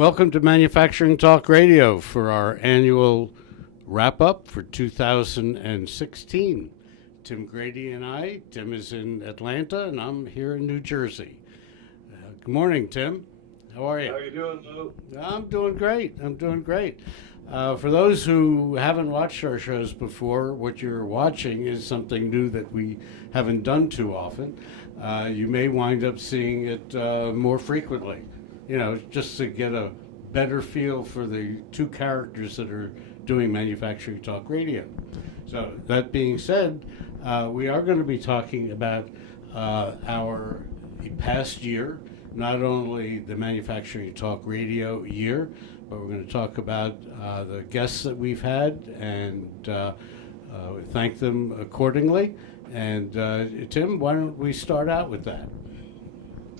Welcome to Manufacturing Talk Radio for our annual wrap-up for 2016. Tim Grady and I. Tim is in Atlanta, and I'm here in New Jersey. Good morning, Tim. How are you? How are you doing, Lou? I'm doing great. For those who haven't watched our shows before, what you're watching is something new that we haven't done too often. You may wind up seeing it more frequently, just to get a better feel for the two characters that are doing Manufacturing Talk Radio. So that being said, we are going to be talking about our past year, not only the Manufacturing Talk Radio year, but we're going to talk about the guests that we've had and thank them accordingly. And Tim, why don't we start out with that?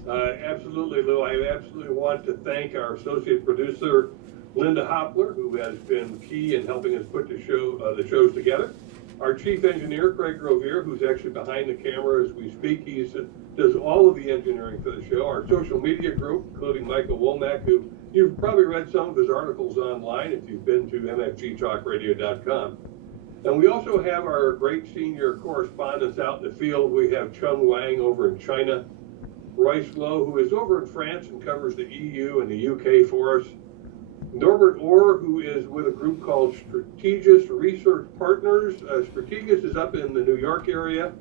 Absolutely, Lou. I absolutely want to thank our associate producer, Linda Hopler, who has been key in helping us put the shows together. Our chief engineer, Craig Rovier, who's actually behind the camera as we speak. He does all of the engineering for the show. Our social media group, including Michael Womack, who you've probably read some of his articles online if you've been to mfgtalkradio.com. And we also have our great senior correspondents out in the field. We have Chung Wang over in China, Royce Lowe, who is over in France and covers the EU and the UK for us, Norbert Orr, who is with a group called Strategis Research Partners. Strategis is up in the New York area,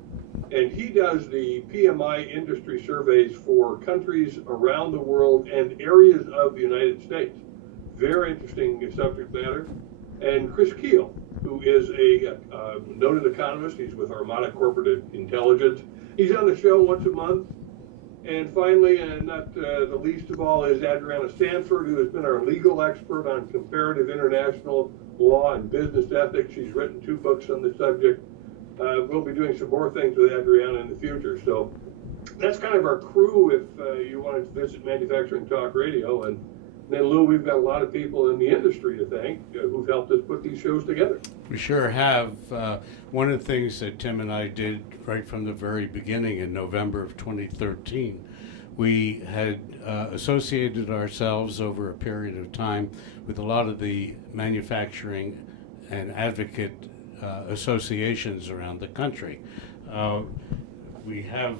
and he does the PMI industry surveys for countries around the world and areas of the United States. Very interesting subject matter. And Chris Keel, who is a noted economist. He's with Armada Corporate Intelligence. He's on the show once a month. And finally, and not the least of all, is Adriana Stanford, who has been our legal expert on comparative international law and business ethics. She's written 2 books on the subject. We'll be doing some more things with Adriana in the future. So that's kind of our crew if you wanted to visit Manufacturing Talk Radio. And then, Lou, we've got a lot of people in the industry to thank who've helped us put these shows together. We sure have. One of the things that Tim and I did right from the very beginning in November of 2013, we had associated ourselves over a period of time with a lot of the manufacturing and advocate associations around the country. We have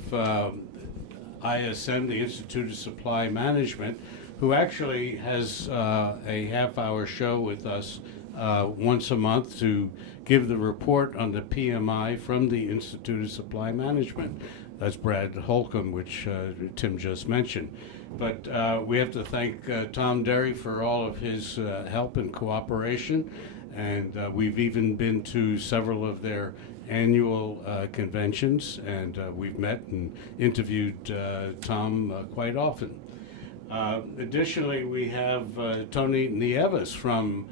ISM, the Institute of Supply Management, who actually has a half-hour show with us once a month to give the report on the PMI from the Institute of Supply Management. That's Brad Holcomb, which Tim just mentioned. But we have to thank Tom Derry for all of his help and cooperation, and we've even been to several of their annual conventions, and we've met and interviewed Tom quite often. Additionally, we have Tony Nieves from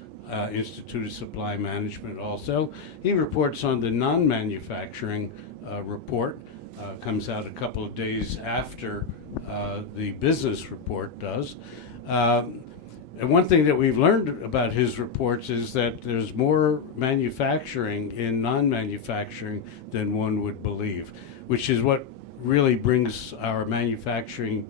Institute of Supply Management also. He reports on the non-manufacturing report. Comes out a couple of days after the business report does. And one thing that we've learned about his reports is that there's more manufacturing in non-manufacturing than one would believe, which is what really brings our manufacturing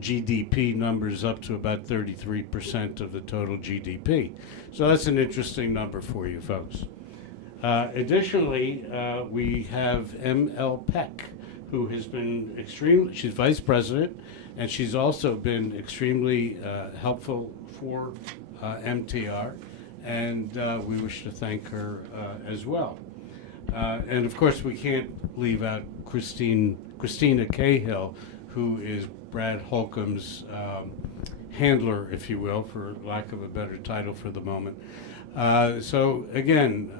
GDP numbers up to about 33% of the total GDP. So that's an interesting number for you folks. Additionally, we have ML Peck, who has been she's vice president, and she's also been extremely helpful for MTR, and we wish to thank her as well. And of course, we can't leave out Christina Cahill, who is Brad Holcomb's handler, if you will, for lack of a better title for the moment. So again,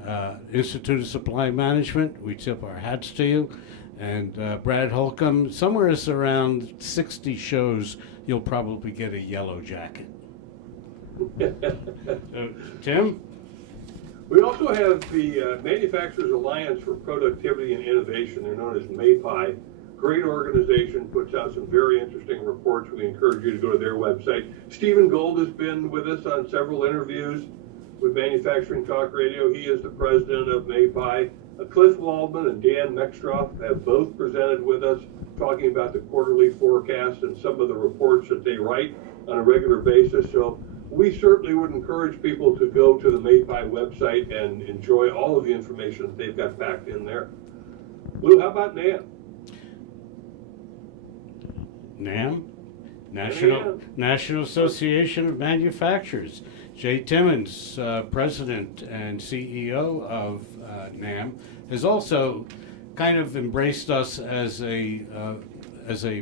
Institute of Supply Management, we tip our hats to you. And Brad Holcomb, somewhere around 60 shows, you'll probably get a yellow jacket. Tim? We also have the Manufacturers Alliance for Productivity and Innovation. They're known as MAPI. Great organization, puts out some very interesting reports. We encourage you to go to their website. Stephen Gold has been with us on several interviews with Manufacturing Talk Radio. He is the president of MAPI. Cliff Waldman and Dan Mextroff have both presented with us, talking about the quarterly forecast and some of the reports that they write on a regular basis. So we certainly would encourage people to go to the MAPI website and enjoy all of the information that they've got packed in there. Lou, how about NAM? NAM? National Association of Manufacturers. Jay Timmons, President and CEO of NAM, has also kind of embraced us as a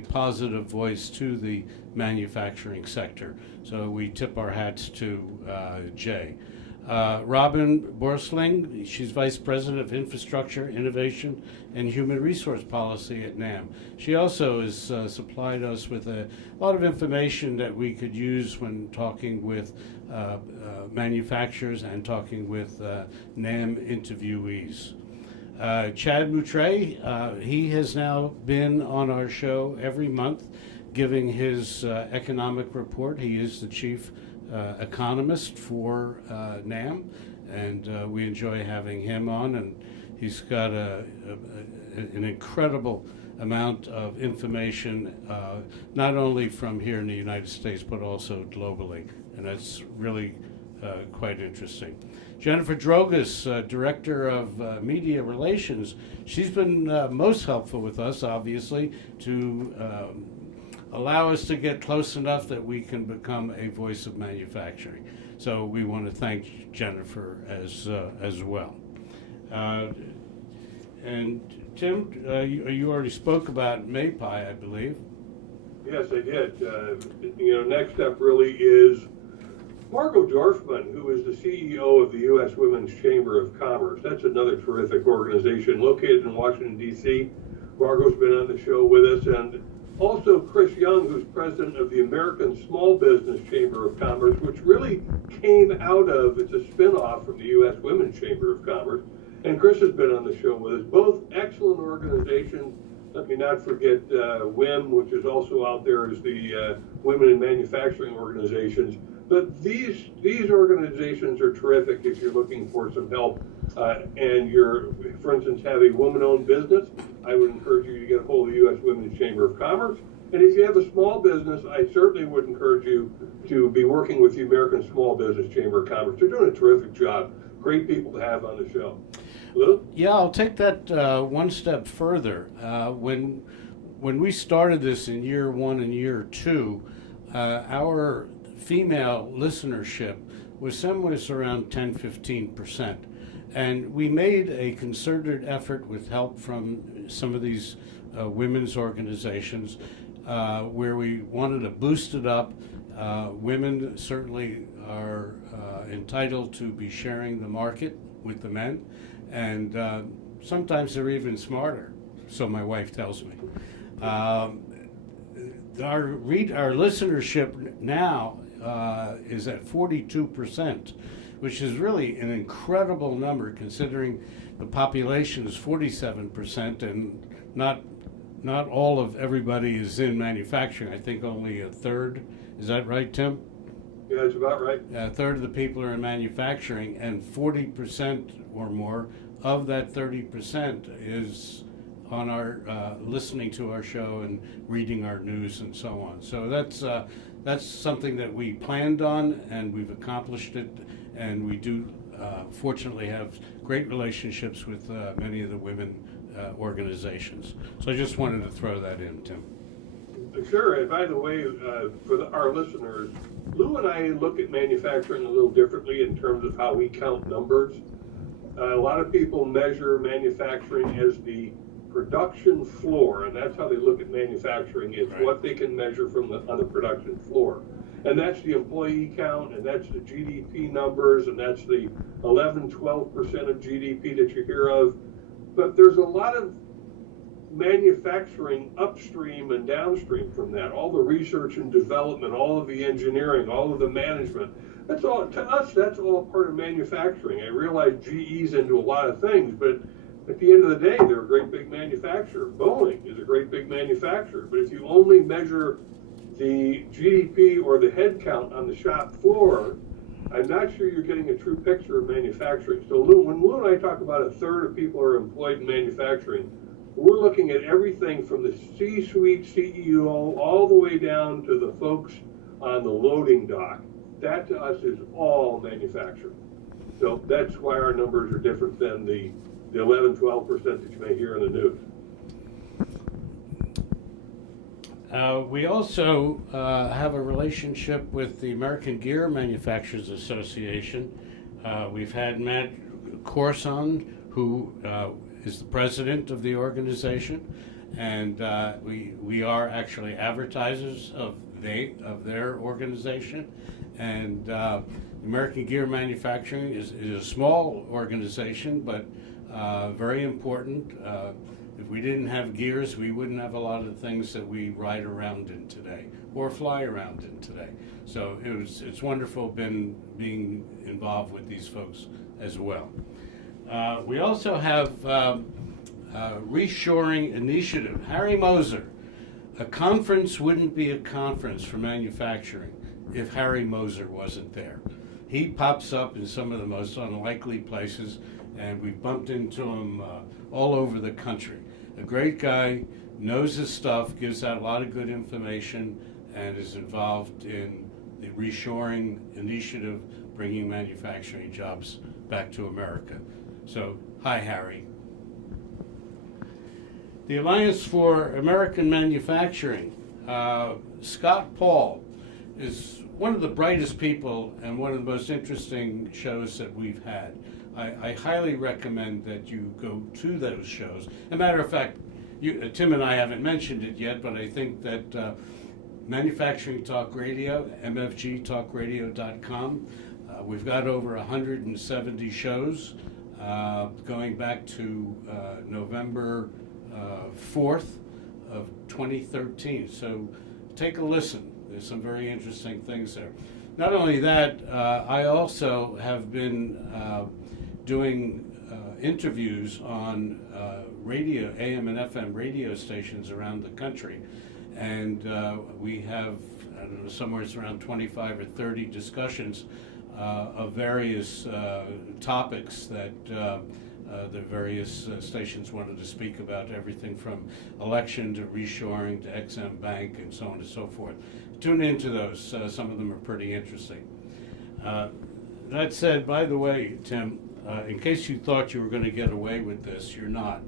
positive voice to the manufacturing sector. So we tip our hats to Jay. Robin Borsling, she's Vice President of Infrastructure, Innovation, and Human Resource Policy at NAM. She also has supplied us with a lot of information that we could use when talking with manufacturers and talking with NAM interviewees. Chad Moutre, he has now been on our show every month giving his economic report. He is the chief economist for NAM, and we enjoy having him on, and he's got an incredible amount of information, not only from here in the United States, but also globally, and that's really quite interesting. Jennifer Drogas, Director of Media Relations, she's been most helpful with us, obviously, to allow us to get close enough that we can become a voice of manufacturing. So we want to thank Jennifer as well. And Tim, you already spoke about MAPI, I believe. Yes, I did. Next up really is Margot Dorfman, who is the CEO of the U.S. Women's Chamber of Commerce. That's another terrific organization located in Washington, D.C. Margot's been on the show with us, and also Chris Young, who's president of the American Small Business Chamber of Commerce, which really came out of, it's a spinoff from the U.S. Women's Chamber of Commerce. And Chris has been on the show with us. Both excellent organizations. Let me not forget WIM, which is also out there as the Women in Manufacturing Organizations. But these organizations are terrific if you're looking for some help and you're, for instance, have a woman-owned business. I would encourage you to get a hold of the U.S. Women's Chamber of Commerce. And if you have a small business, I certainly would encourage you to be working with the American Small Business Chamber of Commerce. They're doing a terrific job. Great people to have on the show. Lou? Yeah, I'll take that one step further. When we started this in year one and year two, our female listenership was somewhere around 10-15%. And we made a concerted effort with help from some of these women's organizations where we wanted to boost it up. Women certainly are entitled to be sharing the market with the men, and sometimes they're even smarter, so my wife tells me. Our listenership now is at 42%, which is really an incredible number considering the population is 47%, and not all of everybody is in manufacturing. I think only a third. Is that right, Tim? Yeah, that's about right. A third of the people are in manufacturing, and 40% or more of that 30% is on our listening to our show and reading our news and so on. So that's something that we planned on, and we've accomplished it, and we do fortunately have great relationships with many of the women organizations. So I just wanted to throw that in, Tim. Sure, and by the way, for our listeners, Lou and I look at manufacturing a little differently in terms of how we count numbers. A lot of people measure manufacturing as the production floor, and that's how they look at manufacturing. It's right. What they can measure from on the production floor. And that's the employee count, and that's the GDP numbers, and that's the 11-12% of GDP that you hear of. But there's a lot of manufacturing upstream and downstream from that. All the research and development, all of the engineering, all of the management. That's all, to us, that's all part of manufacturing. I realize GE's into a lot of things, but at the end of the day, they're a great big manufacturer. Boeing is a great big manufacturer. But if you only measure the GDP or the head count on the shop floor, I'm not sure you're getting a true picture of manufacturing. So when Lou and I talk about a third of people are employed in manufacturing, we're looking at everything from the C-suite CEO all the way down to the folks on the loading dock. that to us is all manufacturing. So that's why our numbers are different than the 11-12% that you may hear in the news. We also have a relationship with the American Gear Manufacturers Association. We've had Matt Corson, who is the president of the organization, and we are actually advertisers of their organization. And American Gear Manufacturing is a small organization, but very important. If we didn't have gears, we wouldn't have a lot of the things that we ride around in today or fly around in today. So it's wonderful being involved with these folks as well. We also have Reshoring Initiative. Harry Moser. A conference wouldn't be a conference for manufacturing if Harry Moser wasn't there. He pops up in some of the most unlikely places, and we bumped into him all over the country. A great guy, knows his stuff, gives out a lot of good information, and is involved in the Reshoring Initiative, bringing manufacturing jobs back to America. So, hi, Harry. The Alliance for American Manufacturing. Scott Paul is one of the brightest people and one of the most interesting shows that we've had. I highly recommend that you go to those shows. As a matter of fact, Tim and I haven't mentioned it yet, but I think that Manufacturing Talk Radio, mfgtalkradio.com, we've got over 170 shows going back to November 4th of 2013. So take a listen. There's some very interesting things there. Not only that, I also have been doing interviews on radio, AM and FM radio stations around the country. And we have, I don't know, somewhere around 25 or 30 discussions of various topics that the various stations wanted to speak about, everything from election to reshoring to XM Bank and so on and so forth. Tune into those. Some of them are pretty interesting. That said, by the way, Tim, in case you thought you were going to get away with this, you're not.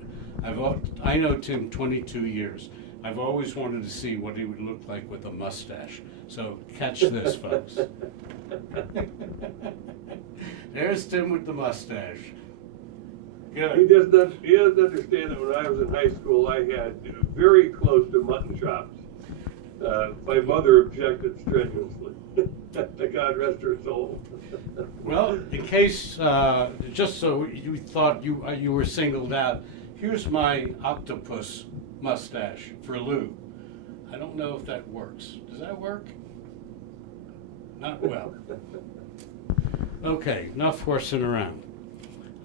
I know Tim 22 years. I've always wanted to see what he would look like with a mustache. So catch this, folks. There's Tim with the mustache. Good. He doesn't understand that when I was in high school, I had very close to mutton chops. My mother objected strenuously. God rest her soul. Well, in case, just so you thought you were singled out, here's my octopus mustache for Lou. I don't know if that works. Does that work? Not well. Okay, enough horsing around.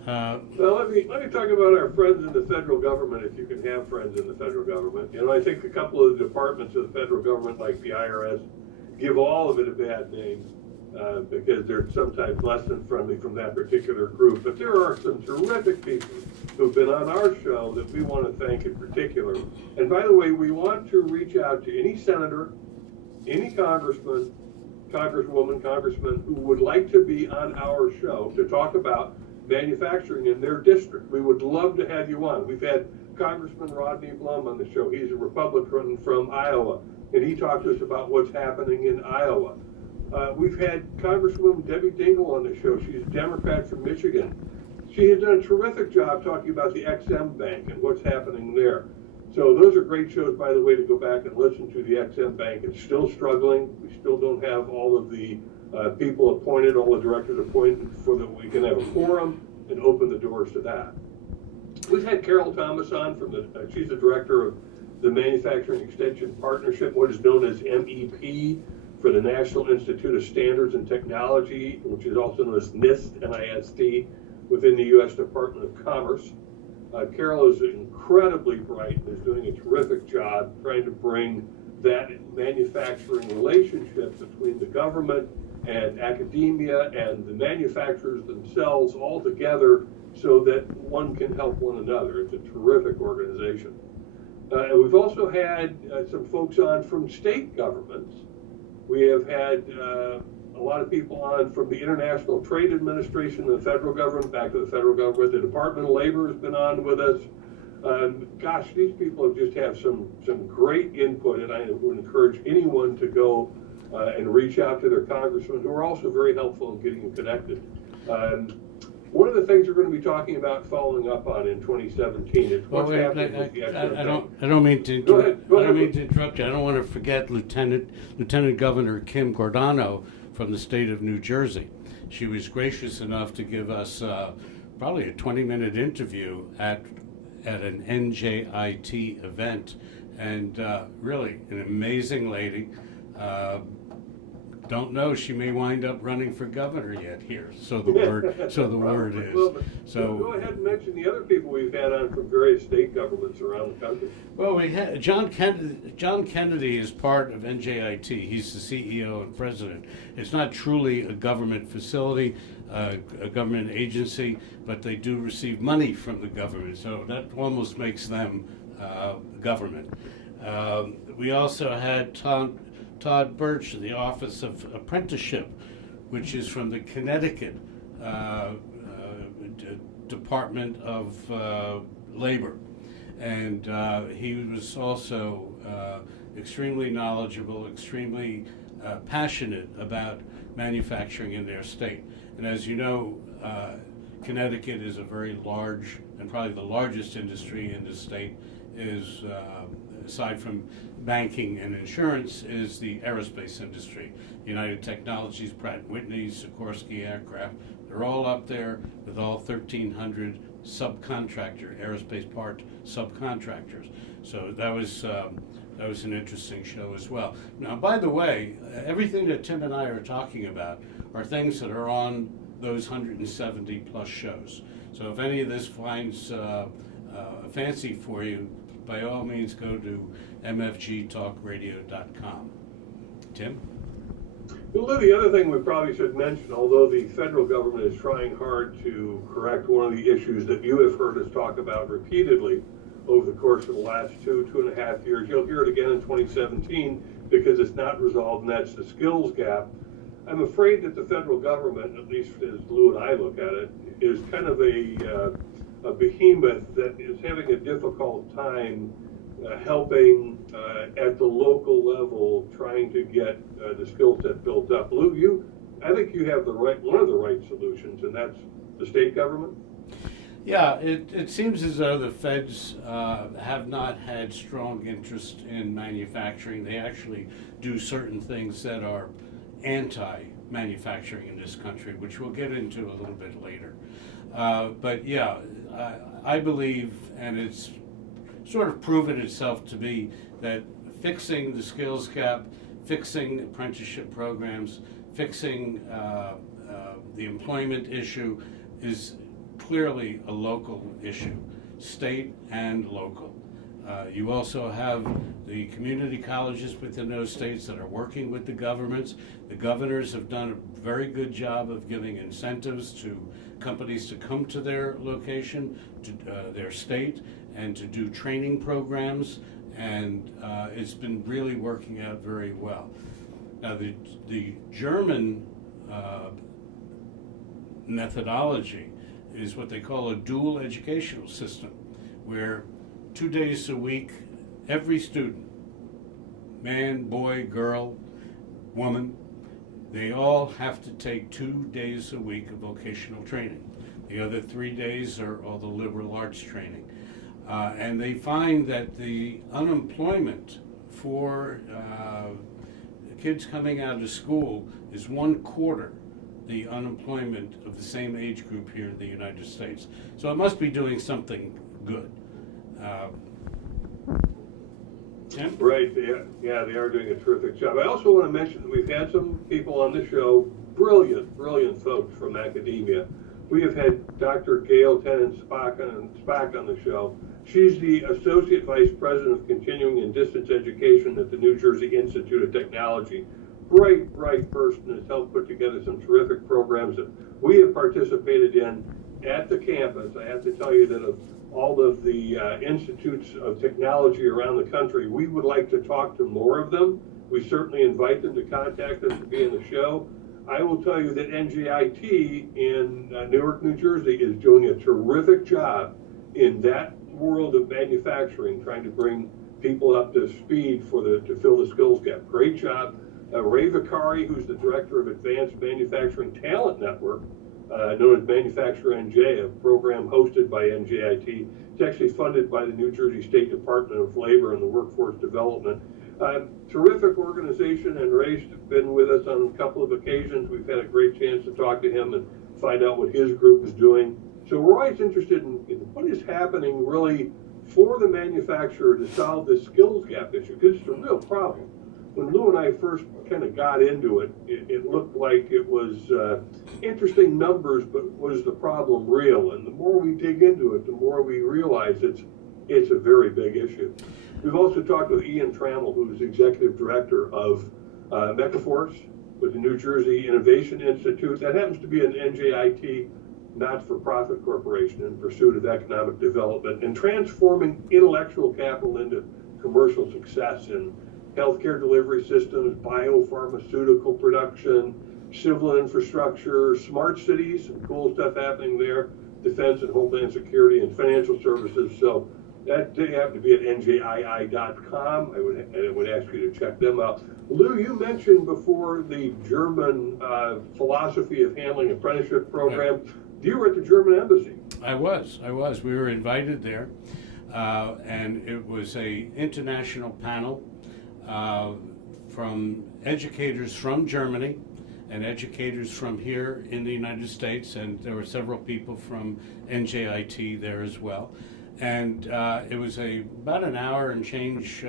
Well, let me talk about our friends in the federal government, if you can have friends in the federal government. You know, I think a couple of the departments of the federal government, like the IRS, give all of it a bad name because they're sometimes less than friendly from that particular group. But there are some terrific people who've been on our show that we want to thank in particular. And by the way, we want to reach out to any senator, any congressman, congresswoman, congressman who would like to be on our show to talk about manufacturing in their district. We would love to have you on. We've had Congressman Rodney Blum on the show. He's a Republican from Iowa, and he talked to us about what's happening in Iowa. We've had Congresswoman Debbie Dingell on the show. She's a Democrat from Michigan. She has done a terrific job talking about the XM Bank and what's happening there. So those are great shows, by the way, to go back and listen to. The XM Bank is still struggling. We still don't have all of the people appointed, all the directors appointed, so that we can have a forum and open the doors to that. We've had Carol Thomas on from she's the director of the Manufacturing Extension Partnership, what is known as MEP, for the National Institute of Standards and Technology, which is also known as NIST, N-I-S-T, within the U.S. Department of Commerce. Carol is incredibly bright and is doing a terrific job trying to bring that manufacturing relationship between the government and academia and the manufacturers themselves all together so that one can help one another. It's a terrific organization. And we've also had some folks on from state governments. We have had a lot of people on from the International Trade Administration, the federal government, back to the federal government. The Department of Labor has been on with us. Gosh, these people just have some great input, and I would encourage anyone to go and reach out to their congressmen, who are also very helpful in getting you connected. One of the things we're going to be talking about following up on in 2017 is what's happening with the I don't mean to Go ahead. I don't mean to interrupt you. I don't want to forget Lieutenant Governor Kim Gordano from the state of New Jersey. She was gracious enough to give us probably a 20-minute interview at an NJIT event, and really an amazing lady. Don't know, she may wind up running for governor yet here. So the word is. Well, so go ahead and mention the other people we've had on from various state governments around the country. Well, we had John Kennedy is part of NJIT. He's the CEO and president. It's not truly a government facility, a government agency, but they do receive money from the government. So that almost makes them government. We also had Todd Birch, the Office of Apprenticeship, which is from the Connecticut Department of Labor. And he was also extremely knowledgeable, extremely passionate about manufacturing in their state. And as you know, Connecticut is a very large, and probably the largest industry in the state is, aside from banking and insurance, is the aerospace industry. United Technologies, Pratt & Whitney, Sikorsky Aircraft, they're all up there with all 1,300 aerospace part subcontractors. So that was an interesting show as well. Now, by the way, everything that Tim and I are talking about are things that are on those 170 plus shows. So if any of this finds a fancy for you, by all means go to mfgtalkradio.com. Tim? Well, the other thing we probably should mention, although the federal government is trying hard to correct one of the issues that you have heard us talk about repeatedly over the course of the last 2.5 years, you'll hear it again in 2017 because it's not resolved, and that's the skills gap. I'm afraid that the federal government, at least as Lou and I look at it, is kind of a behemoth that is having a difficult time helping at the local level, trying to get the skill set built up. Lou, I think you have one of the right solutions, and that's the state government. Yeah, it seems as though the feds have not had strong interest in manufacturing. They actually do certain things that are anti-manufacturing in this country, which we'll get into a little bit later. But yeah, I believe, and it's sort of proven itself to be, that fixing the skills gap, fixing apprenticeship programs, fixing the employment issue is clearly a local issue, state and local. You also have the community colleges within those states that are working with the governments. The governors have done a very good job of giving incentives to companies to come to their location, to their state, and to do training programs, and it's been really working out very well. Now, the German methodology is what they call a dual educational system, where 2 days a week, every student, man, boy, girl, woman, they all have to take 2 days a week of vocational training. The other 3 days are all the liberal arts training. And they find that the unemployment for kids coming out of school is 1/4 the unemployment of the same age group here in the United States. So it must be doing something good. Tim? Right, yeah, they are doing a terrific job. I also want to mention that we've had some people on the show, brilliant folks from academia. We have had Dr. Gail Tennant-Spock on the show. She's the Associate Vice President of Continuing and Distance Education at the New Jersey Institute of Technology. Bright person, has helped put together some terrific programs that we have participated in at the campus. I have to tell you that of all of the institutes of technology around the country, we would like to talk to more of them. We certainly invite them to contact us to be in the show. I will tell you that NJIT in Newark, New Jersey is doing a terrific job in that world of manufacturing, trying to bring people up to speed to fill the skills gap. Great job. Ray Vicari, who's the director of Advanced Manufacturing Talent Network, known as Manufacture NJ, a program hosted by NJIT. It's actually funded by the New Jersey State Department of Labor and the Workforce Development. Terrific organization, and Ray's been with us on a couple of occasions. We've had a great chance to talk to him and find out what his group is doing. So we're always interested in what is happening really for the manufacturer to solve this skills gap issue, because it's a real problem. When Lou and I first kind of got into it, it looked like it was interesting numbers, but was the problem real? And the more we dig into it, the more we realize it's a very big issue. We've also talked with Ian Trammell, who's executive director of Megaforce with the New Jersey Innovation Institute. That happens to be an NJIT not-for-profit corporation in pursuit of economic development and transforming intellectual capital into commercial success in healthcare delivery systems, biopharmaceutical production, civil infrastructure, smart cities, some cool stuff happening there, defense and homeland security, and financial services. So that they happen to be at njii.com. I would ask you to check them out. Lou, you mentioned before the German philosophy of handling apprenticeship program. Right. You were at the German embassy. I was. We were invited there, and it was a international panel from educators from Germany and educators from here in the United States, and there were several people from NJIT there as well. And it was about an hour and change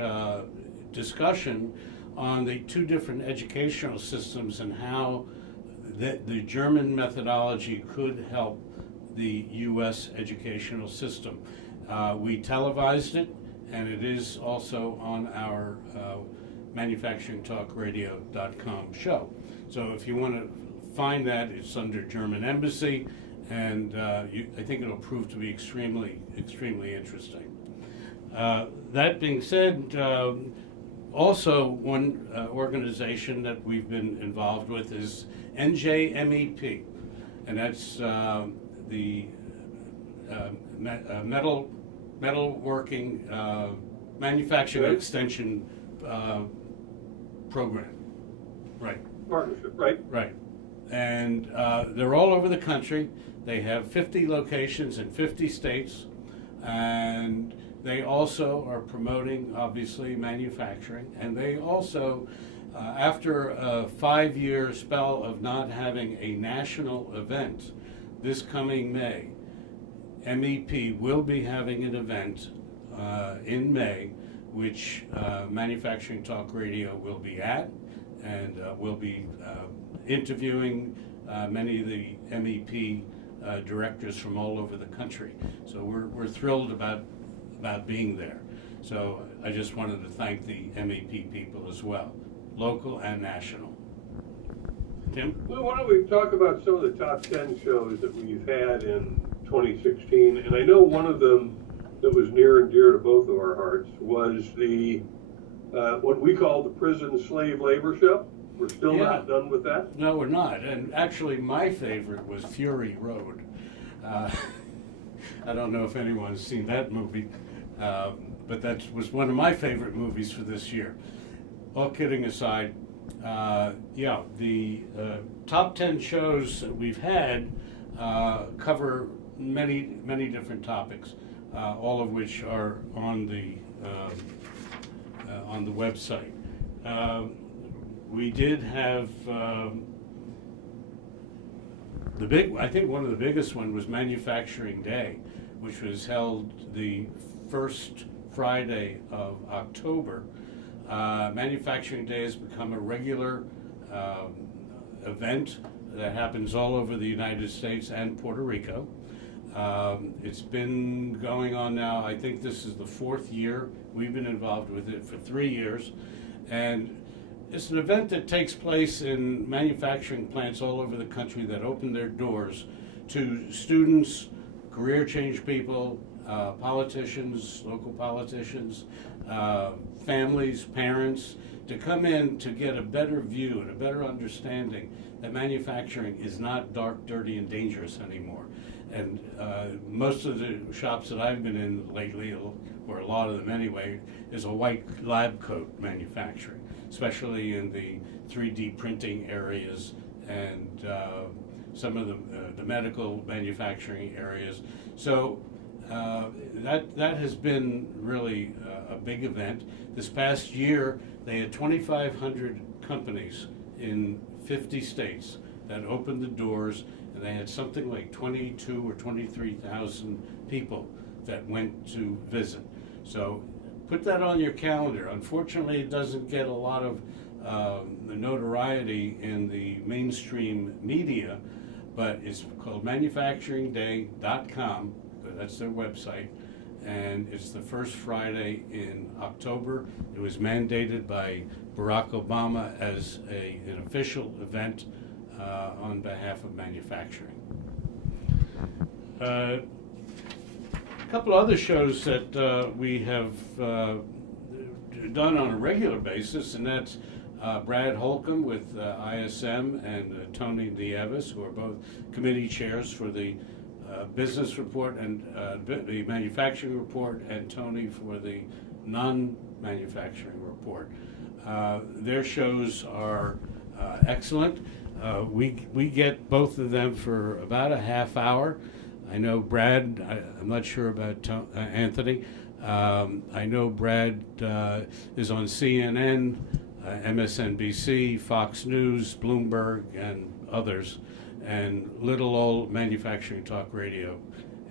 discussion on the two different educational systems and how the German methodology could help the U.S. educational system. We televised it, and it is also on our manufacturingtalkradio.com show. So if you want to find that, it's under German Embassy, and I think it'll prove to be extremely interesting. That being said, also one organization that we've been involved with is NJMEP, and that's the metalworking manufacturing extension program. Right. Partnership, right? Right. And they're all over the country. They have 50 locations in 50 states, and they also are promoting, obviously, manufacturing. And they also, after a 5-year spell of not having a national event, this coming May, MEP will be having an event in May, which Manufacturing Talk Radio will be at, and we'll be interviewing many of the MEP directors from all over the country. So we're thrilled about being there. So I just wanted to thank the MEP people as well, local and national. Tim? Well, why don't we talk about some of the top 10 shows that we've had in 2016, and I know one of them that was near and dear to both of our hearts was the what we call the Prison Slave Labor Show. We're still not done with that? No, we're not. And actually, my favorite was Fury Road. I don't know if anyone's seen that movie, but that was one of my favorite movies for this year. All kidding aside, the top 10 shows that we've had cover many different topics, all of which are on the website. We did have I think one of the biggest one was Manufacturing Day, which was held the first Friday of October. Manufacturing Day has become a regular event that happens all over the United States and Puerto Rico. It's been going on now, I think this is the 4th year. We've been involved with it for 3 years. And it's an event that takes place in manufacturing plants all over the country that open their doors to students, career change people, politicians, local politicians, families, parents, to come in to get a better view and a better understanding that manufacturing is not dark, dirty, and dangerous anymore. And most of the shops that I've been in lately, or a lot of them anyway, is a white lab coat manufacturing, especially in the 3D printing areas and some of the medical manufacturing areas. So that has been really a big event. This past year, they had 2,500 companies in 50 states that opened the doors, and they had something like 22 or 23,000 people that went to visit. So put that on your calendar. Unfortunately, it doesn't get a lot of notoriety in the mainstream media, but it's called manufacturingday.com. That's their website, and it's the first Friday in October. It was mandated by Barack Obama as an official event on behalf of manufacturing. A couple other shows that we have done on a regular basis, and that's Brad Holcomb with ISM and Tony Nieves, who are both committee chairs for the business report and the manufacturing report, and Tony for the non-manufacturing report. Their shows are excellent. We get both of them for about a half hour. I know Brad, I'm not sure about Anthony. I know Brad is on CNN, MSNBC, Fox News, Bloomberg, and others, and little old Manufacturing Talk Radio.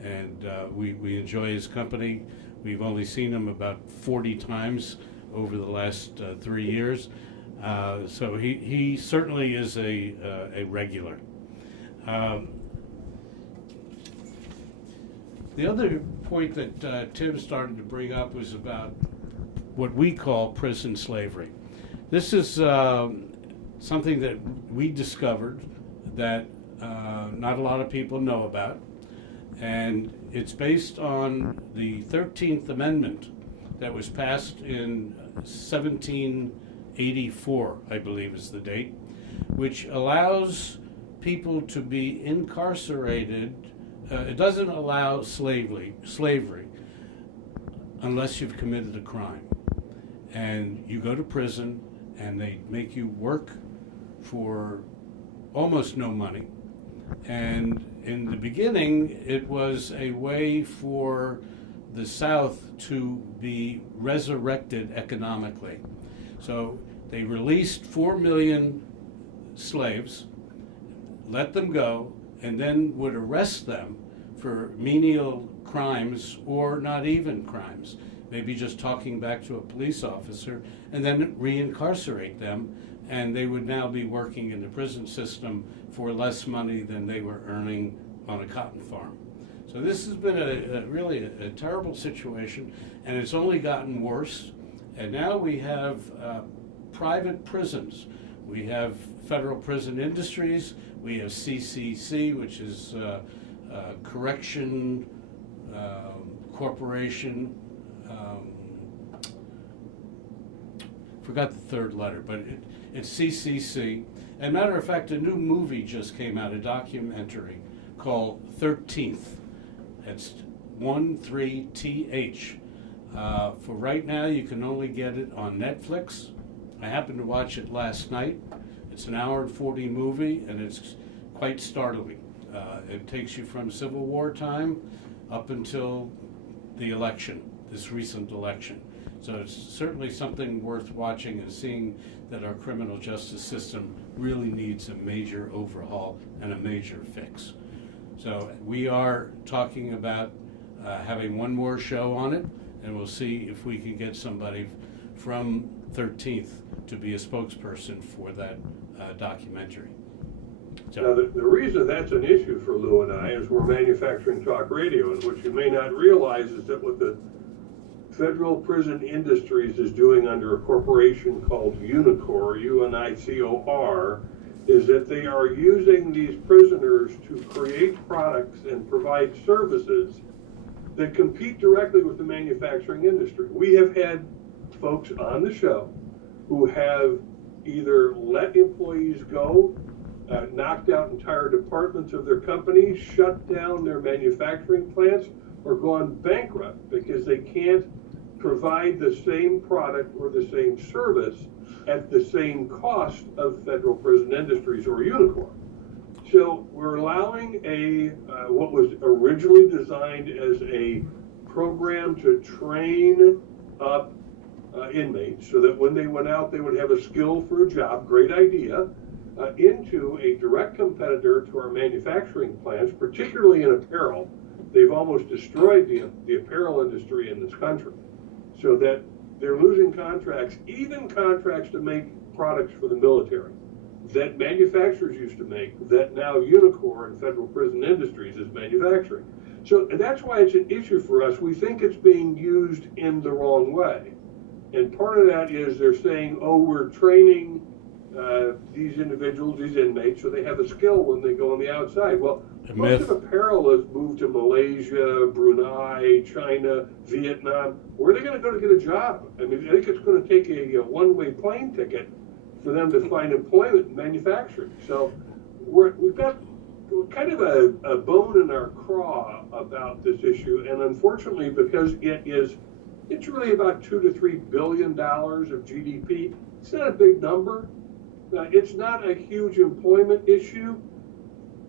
And we enjoy his company. We've only seen him about 40 times over the last 3 years. So he certainly is a regular. The other point that Tim started to bring up was about what we call prison slavery. This is something that we discovered that not a lot of people know about, and it's based on the 13th Amendment that was passed in 1784, I believe is the date, which allows people to be incarcerated. It doesn't allow slavery unless you've committed a crime. And you go to prison and they make you work for almost no money. And in the beginning, it was a way for the South to be resurrected economically. So they released 4 million slaves, let them go, and then would arrest them for menial crimes or not even crimes, maybe just talking back to a police officer, and then reincarcerate them, and they would now be working in the prison system for less money than they were earning on a cotton farm. So this has been really a terrible situation, and it's only gotten worse. And now we have private prisons. We have Federal Prison Industries. We have CCC, which is Correction Corporation. Forgot the third letter, but it's CCC. And matter of fact, a new movie just came out, a documentary called 13th. It's 13TH. For right now, you can only get it on Netflix. I happened to watch it last night. It's an hour and 40 movie, and it's quite startling. It takes you from Civil War time up until the election, this recent election. So it's certainly something worth watching and seeing that our criminal justice system really needs a major overhaul and a major fix. So we are talking about having one more show on it, and we'll see if we can get somebody from 13th to be a spokesperson for that documentary. So, now, the reason that's an issue for Lou and I is we're Manufacturing Talk Radio, and what you may not realize is that what the Federal Prison Industries is doing under a corporation called Unicor, UNICOR, is that they are using these prisoners to create products and provide services that compete directly with the manufacturing industry. We have had folks on the show who have either let employees go, knocked out entire departments of their company, shut down their manufacturing plants, or gone bankrupt because they can't provide the same product or the same service at the same cost of Federal Prison Industries or Unicorn. So we're allowing what was originally designed as a program to train up inmates so that when they went out they would have a skill for a job, great idea, into a direct competitor to our manufacturing plants, particularly in apparel. They've almost destroyed the apparel industry in this country, so that they're losing contracts, even contracts to make products for the military that manufacturers used to make, that now Unicorn Federal Prison Industries is manufacturing. So that's why it's an issue for us. We think it's being used in the wrong way. And part of that is they're saying, oh, we're training these individuals, these inmates, so they have a skill when they go on the outside. Well, most of apparel has moved to Malaysia, Brunei, China, Vietnam. Where are they going to go to get a job? I mean, I think it's going to take a one-way plane ticket for them to find employment in manufacturing. So we've got kind of a bone in our craw about this issue, and unfortunately, because it's really about $2 to $3 billion of GDP. It's not a big number. It's not a huge employment issue.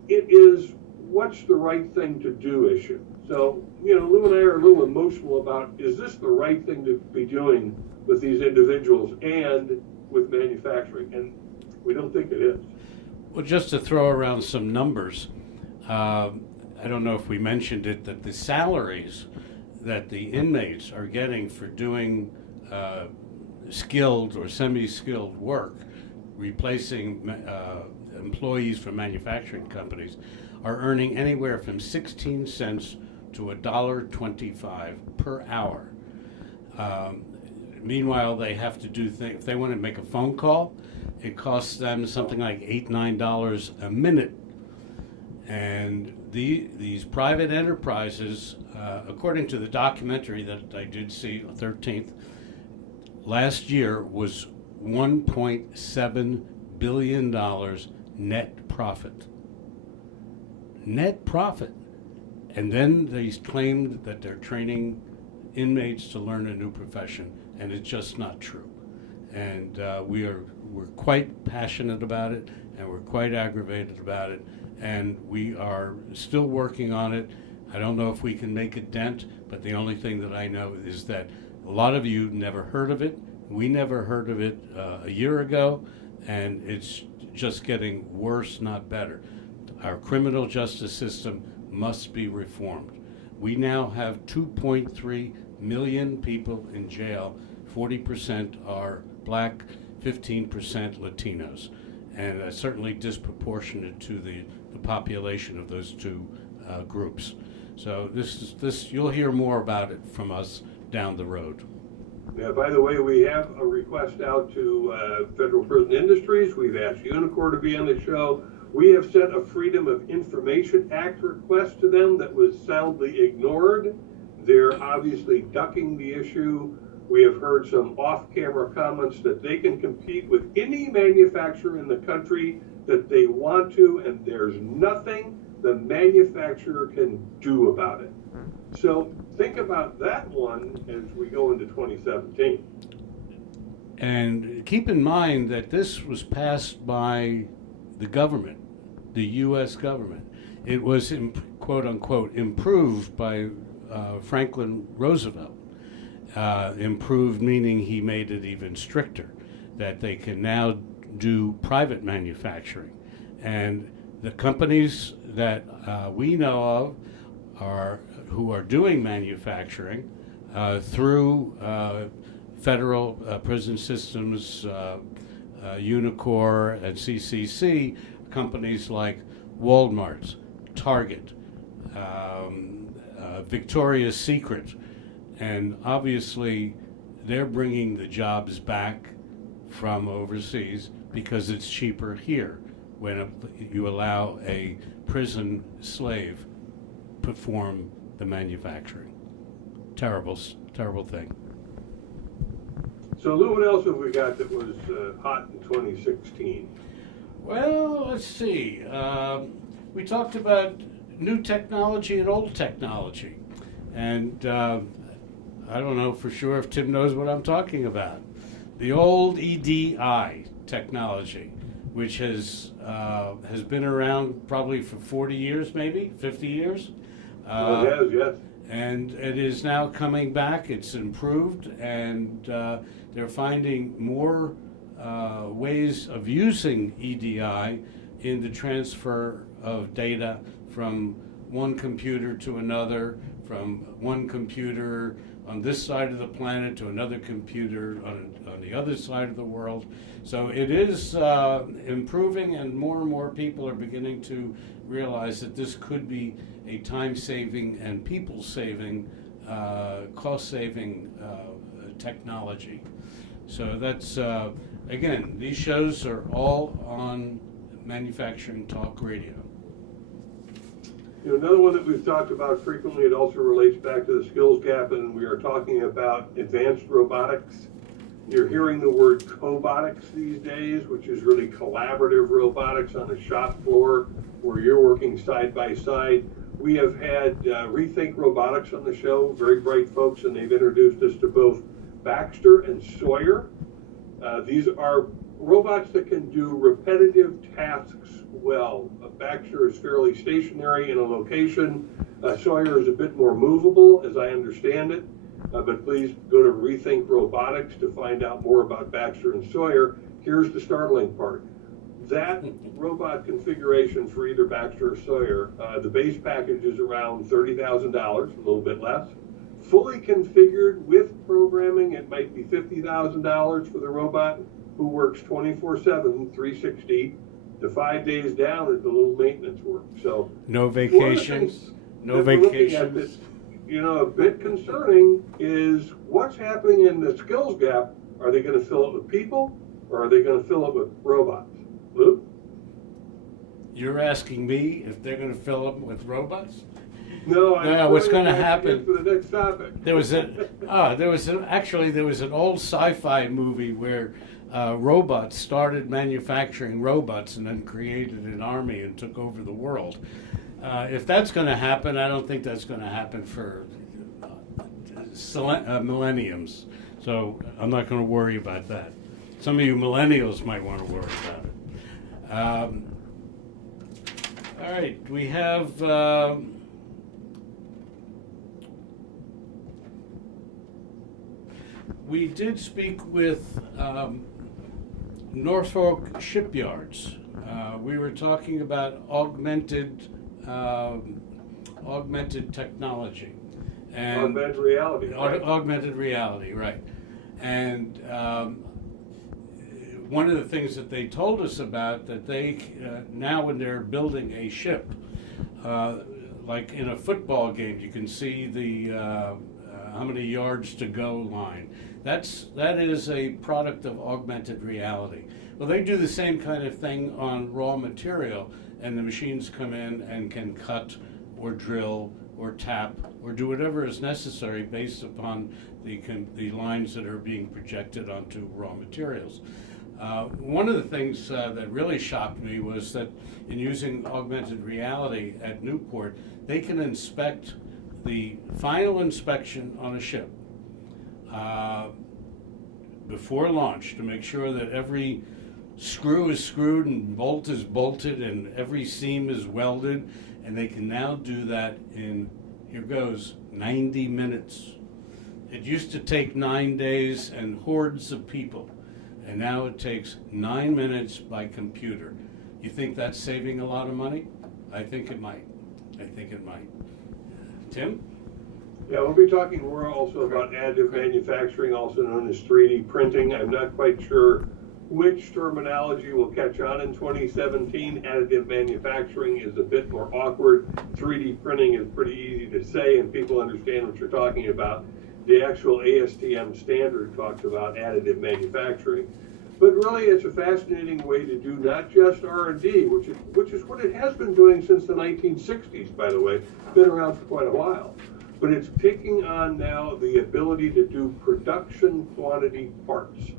It is what's the right thing to do issue. So, Lou and I are a little emotional about, is this the right thing to be doing with these individuals and with manufacturing? And we don't think it is. Well, just to throw around some numbers, I don't know if we mentioned it, that the salaries that the inmates are getting for doing skilled or semi-skilled work, replacing employees from manufacturing companies, are earning anywhere from 16 cents to $1.25 per hour. Meanwhile, they have to do things. If they want to make a phone call, it costs them something like $8, $9 a minute. And these private enterprises, according to the documentary that I did see on the 13th, last year was $1.7 billion net profit. Net profit. And then they claimed that they're training inmates to learn a new profession, and it's just not true. And we're quite passionate about it, and we're quite aggravated about it, and we are still working on it. I don't know if we can make a dent, but the only thing that I know is that a lot of you never heard of it. We never heard of it a year ago, and it's just getting worse, not better. Our criminal justice system must be reformed. We now have 2.3 million people in jail. 40% are black, 15% Latinos, and certainly disproportionate to the population of those two groups. So this you'll hear more about it from us down the road. Yeah, by the way, we have a request out to Federal Prison Industries. We've asked Unicorn to be on the show. We have sent a Freedom of Information Act request to them that was soundly ignored. They're obviously ducking the issue. We have heard some off-camera comments that they can compete with any manufacturer in the country that they want to, and there's nothing the manufacturer can do about it. So think about that one as we go into 2017. And keep in mind that this was passed by the government, the U.S. government. It was, quote unquote, improved by Franklin Roosevelt. Improved meaning he made it even stricter, that they can now do private manufacturing. And the companies that we know of who are doing manufacturing through federal prison systems, Unicorn and CCC, companies like Walmart's, Target, Victoria's Secret, and obviously they're bringing the jobs back from overseas because it's cheaper here when you allow a prison slave perform the manufacturing. terrible, terrible thing. So Lou, what else have we got that was hot in 2016? Well, let's see. We talked about new technology and old technology. And I don't know for sure if Tim knows what I'm talking about. The old EDI technology, which has been around probably for 40 years, maybe 50 years. It has, yes. And it is now coming back. It's improved, and they're finding more ways of using EDI in the transfer of data from one computer to another, from one computer on this side of the planet to another computer on the other side of the world. So it is improving, and more people are beginning to realize that this could be a time-saving and people-saving, cost-saving technology. So that's, again, these shows are all on Manufacturing Talk Radio. You know, another one that we've talked about frequently, it also relates back to the skills gap, and we are talking about advanced robotics. You're hearing the word cobotics these days, which is really collaborative robotics on the shop floor where you're working side by side. We have had Rethink Robotics on the show, very bright folks, and they've introduced us to both Baxter and Sawyer. These are robots that can do repetitive tasks well. Baxter is fairly stationary in a location. Sawyer is a bit more movable, as I understand it. But please go to Rethink Robotics to find out more about Baxter and Sawyer. Here's the startling part. That robot configuration for either Baxter or Sawyer, the base package is around $30,000, a little bit less. Fully configured with programming, it might be $50,000 for the robot who works 24/7, 360. The 5 days down is the little maintenance work. So no vacations, no vacations. That's, you know, a bit concerning is what's happening in the skills gap. Are they going to fill it with people, or are they going to fill it with robots? Luke? You're asking me if they're going to fill them with robots? No, No, what's going to happen? For the next topic. There was an old sci-fi movie where robots started manufacturing robots and then created an army and took over the world. If that's going to happen, I don't think that's going to happen for millenniums. So I'm not going to worry about that. Some of you millennials might want to worry about it. All right, we have we did speak with Norfolk Shipyards. We were talking about augmented technology. And Augmented reality. Right? Augmented reality, right. And one of the things that they told us about, that they, now when they're building a ship, like in a football game, you can see the how many yards to go line. That is a product of augmented reality. Well, they do the same kind of thing on raw material, and the machines come in and can cut or drill or tap or do whatever is necessary based upon the lines that are being projected onto raw materials. One of the things that really shocked me was that in using augmented reality at Newport, they can inspect the final inspection on a ship before launch to make sure that every screw is screwed and bolt is bolted and every seam is welded, and they can now do that in, here goes, 90 minutes. It used to take 9 days and hordes of people, and now it takes 9 minutes by computer. You think that's saving a lot of money? I think it might. Tim? Yeah, we'll be talking more also about additive manufacturing, also known as 3D printing. I'm not quite sure which terminology will catch on in 2017. Additive manufacturing is a bit more awkward. 3D printing is pretty easy to say, and people understand what you're talking about. The actual ASTM standard talks about additive manufacturing. But really, it's a fascinating way to do not just R&D, which is what it has been doing since the 1960s, by the way. Been around for quite a while. but it's picking on now the ability to do production quantity parts.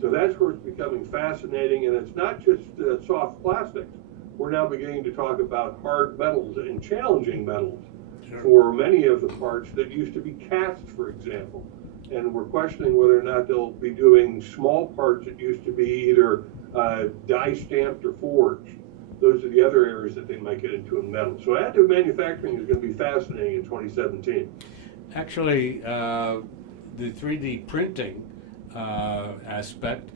So that's where it's becoming fascinating, and it's not just soft plastics. We're now beginning to talk about hard metals and challenging metals for many of the parts that used to be cast, for example. And we're questioning whether or not they'll be doing small parts that used to be either die stamped or forged. Those are the other areas that they might get into in metal. So additive manufacturing is going to be fascinating in 2017. Actually, the 3D printing aspect,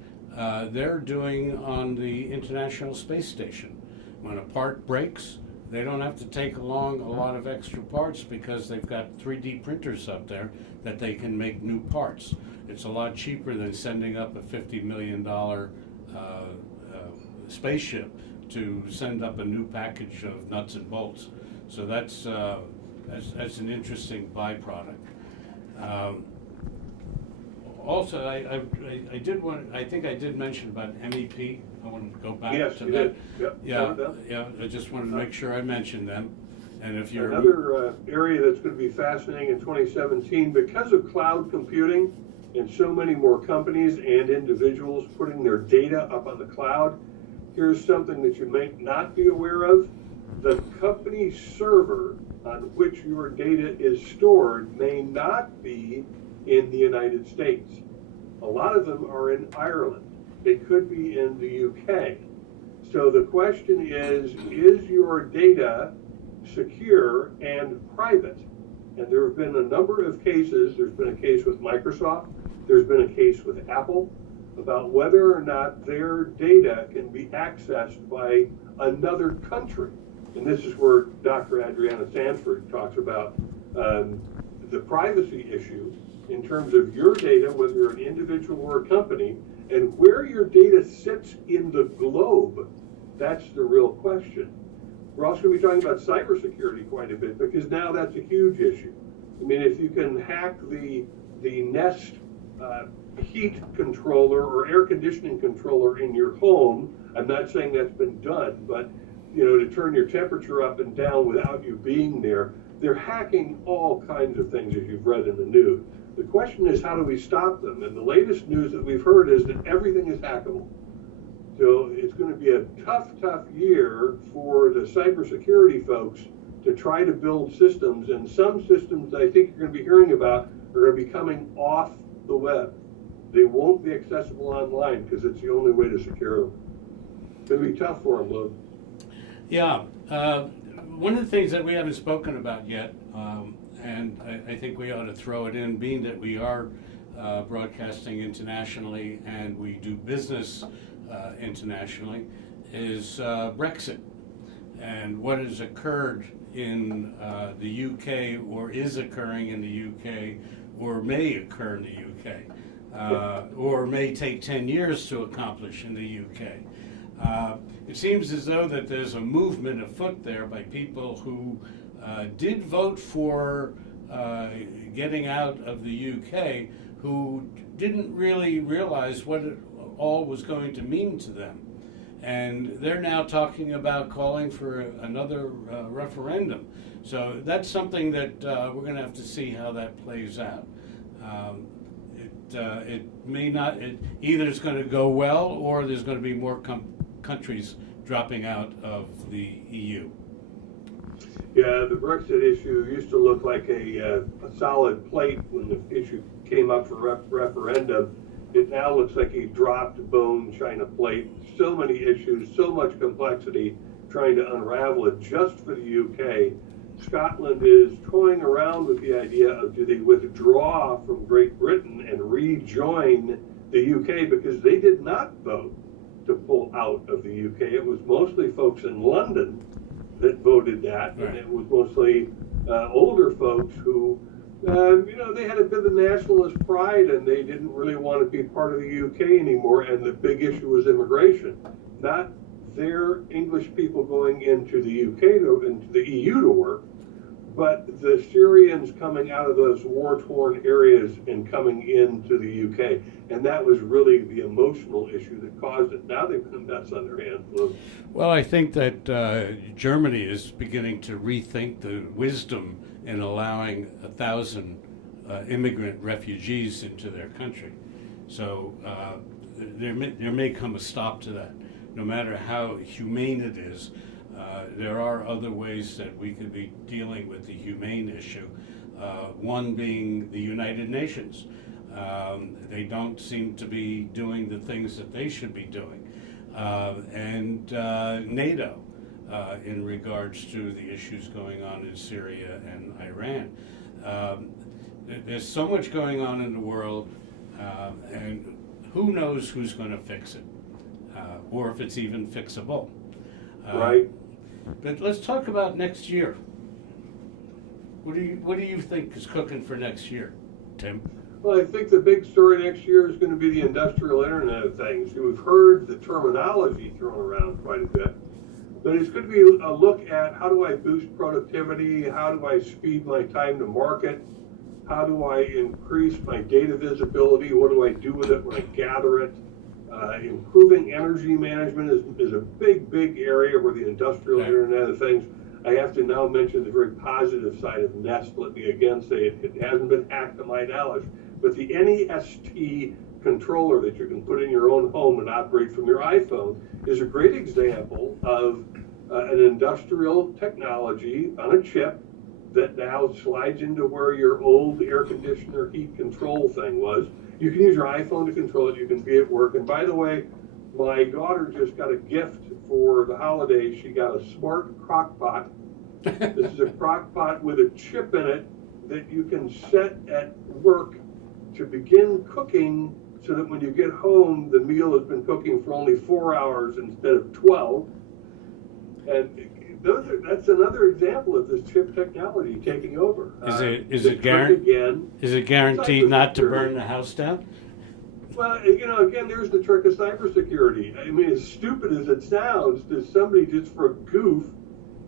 they're doing on the International Space Station. When a part breaks, they don't have to take along a lot of extra parts because they've got 3D printers up there that they can make new parts. It's a lot cheaper than sending up a $50 million spaceship to send up a new package of nuts and bolts. So that's an interesting byproduct. Also, I did want. I think I did mention about MEP. I want to go back to that. Yep. Yeah. I just wanted to make sure I mentioned them. And if you're another area that's going to be fascinating in 2017 because of cloud computing and so many more companies and individuals putting their data up on the cloud. Here's something that you may not be aware of. The company server on which your data is stored may not be in the United States. A lot of them are in Ireland. They could be in the UK. So the question is your data secure and private? And there have been a number of cases. There's been a case with Microsoft. There's been a case with Apple about whether or not their data can be accessed by another country. And this is where Dr. Adriana Sanford talks about the privacy issue in terms of your data, whether you're an individual or a company, and where your data sits in the globe. That's the real question. We're also going to be talking about cybersecurity quite a bit because now that's a huge issue. I mean, if you can hack the Nest heat controller or air conditioning controller in your home, I'm not saying that's been done, but to turn your temperature up and down without you being there, they're hacking all kinds of things as you've read in the news. The question is, how do we stop them? And the latest news that we've heard is that everything is hackable. So it's going to be a tough year for the cybersecurity folks to try to build systems. And some systems I think you're going to be hearing about are going to be coming off the web. They won't be accessible online because it's the only way to secure them. It's going to be tough for them, Lou. Yeah. One of the things that we haven't spoken about yet, and I think we ought to throw it in, being that we are broadcasting internationally and we do business internationally, is Brexit and what has occurred in the UK or is occurring in the UK or may occur in the UK or may take 10 years to accomplish in the UK. It seems as though that there's a movement afoot there by people who did vote for getting out of the UK, who didn't really realize what it all was going to mean to them. And they're now talking about calling for another referendum. So that's something that we're going to have to see how that plays out. It may not, either it's going to go well or there's going to be more countries dropping out of the EU. Yeah, the Brexit issue used to look like a solid plate when the issue came up for referendum. It now looks like a dropped bone china plate. So many issues, so much complexity trying to unravel it just for the UK. Scotland is toying around with the idea of do they withdraw from Great Britain and rejoin the UK because they did not vote to pull out of the UK. It was mostly folks in London that voted that, and it was mostly older folks who, they had a bit of nationalist pride and they didn't really want to be part of the UK anymore, and the big issue was immigration. Not their English people going into the UK, into the EU to work, but the Syrians coming out of those war-torn areas and coming into the UK. And that was really the emotional issue that caused it. Now they've got nuts on their hands, Lou. Well, I think that Germany is beginning to rethink the wisdom in allowing 1,000 immigrant refugees into their country. So there may come a stop to that. No matter how humane it is, there are other ways that we could be dealing with the humane issue. One being the United Nations. They don't seem to be doing the things that they should be doing. And NATO in regards to the issues going on in Syria and Iran. There's so much going on in the world, and who knows who's going to fix it, or if it's even fixable. Right. But let's talk about next year. What do you think is cooking for next year, Tim? Well, I think the big story next year is going to be the industrial Internet of Things. We've heard the terminology thrown around quite a bit, but it's going to be a look at how do I boost productivity, how do I speed my time to market, how do I increase my data visibility, what do I do with it when I gather it. Improving energy management is a big area where the industrial Internet of Things. I have to now mention the very positive side of Nest. Let me again say it hasn't been hacked to my knowledge, but the NEST controller that you can put in your own home and operate from your iPhone is a great example of an industrial technology on a chip that now slides into where your old air conditioner heat control thing was. You can use your iPhone to control it. You can be at work. And by the way, my daughter just got a gift for the holidays. She got a smart crock pot. This is a crock pot with a chip in it that you can set at work to begin cooking so that when you get home, the meal has been cooking for only 4 hours instead of 12. And that's another example of this chip technology taking over. Is it guaranteed not to burn the house down? Well, again, there's the trick of cybersecurity. I mean, as stupid as it sounds, does somebody just for a goof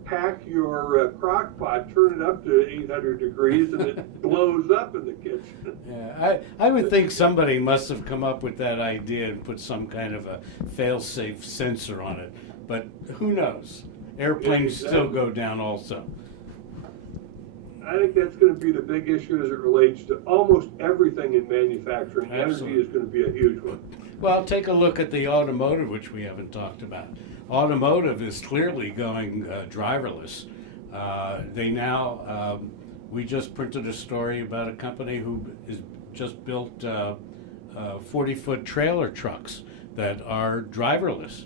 hack your crock pot, turn it up to 800 degrees, and it blows up in the kitchen? Yeah, I would think somebody must have come up with that idea and put some kind of a fail-safe sensor on it, but who knows? Airplanes still go down also. I think that's going to be the big issue as it relates to almost everything in manufacturing. Absolutely. Energy is going to be a huge one. Well, take a look at the automotive, which we haven't talked about. Automotive is clearly going driverless. They now, we just printed a story about a company who is just built 40-foot trailer trucks that are driverless.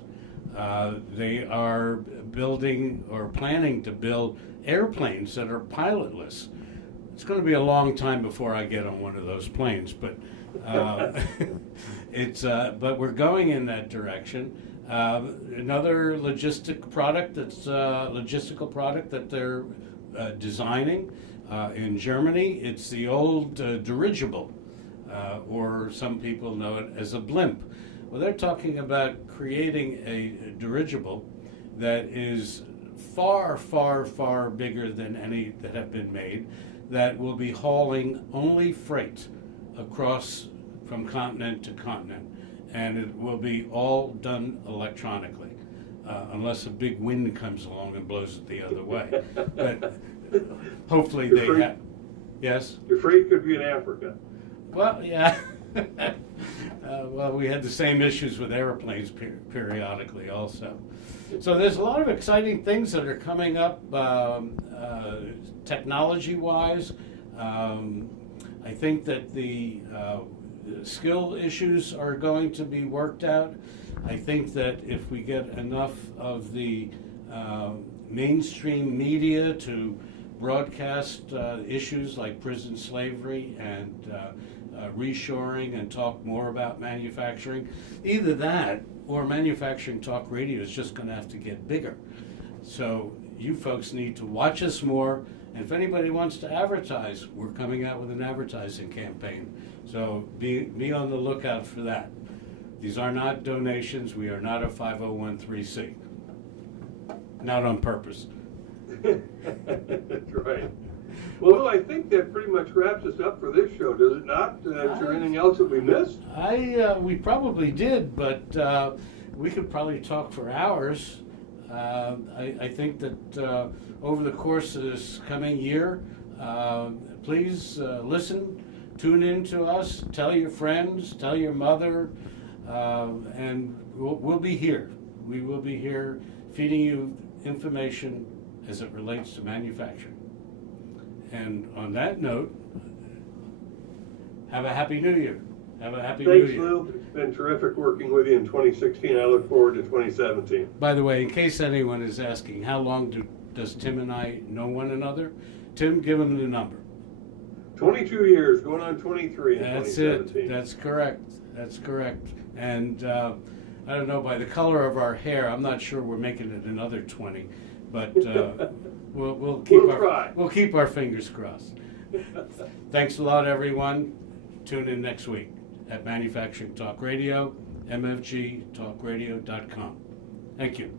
They are building or planning to build airplanes that are pilotless. It's going to be a long time before I get on one of those planes, but but we're going in that direction. Another logistical product that they're designing in Germany. It's the old dirigible, or some people know it as a blimp. Well, they're talking about creating a dirigible that is far, far, far bigger than any that have been made, that will be hauling only freight across from continent to continent. And it will be all done electronically, unless a big wind comes along and blows it the other way. But hopefully they have. Yes? Your freight could be in Africa. Well, yeah. Well, we had the same issues with airplanes periodically also. So there's a lot of exciting things that are coming up technology-wise. I think that the skill issues are going to be worked out. I think that if we get enough of the mainstream media to broadcast issues like prison slavery and reshoring and talk more about manufacturing, either that or manufacturing talk radio is just going to have to get bigger. So you folks need to watch us more, and if anybody wants to advertise, we're coming out with an advertising campaign. So be on the lookout for that. These are not donations. We are not a 501(c)(3). Not on purpose. That's right. Well, I think that pretty much wraps us up for this show, does it not? Is there anything else that we missed? We probably did, but we could probably talk for hours. I think that over the course of this coming year, Please listen, tune in to us, tell your friends, tell your mother, and we'll be here. We will be here feeding you information as it relates to manufacturing. And on that note, have a Happy New Year. Have a Happy New Year. Thanks, Lou. It's been terrific working with you in 2016. I look forward to 2017. By the way, in case anyone is asking, how long does Tim and I know one another? Tim, give him the number. 22 years, going on 23 in That's 2017. it. That's correct. That's correct. And I don't know, by the color of our hair, I'm not sure we're making it another 20, but we'll keep our fingers crossed. Thanks a lot, everyone. Tune in next week at Manufacturing Talk Radio, mfgtalkradio.com. Thank you.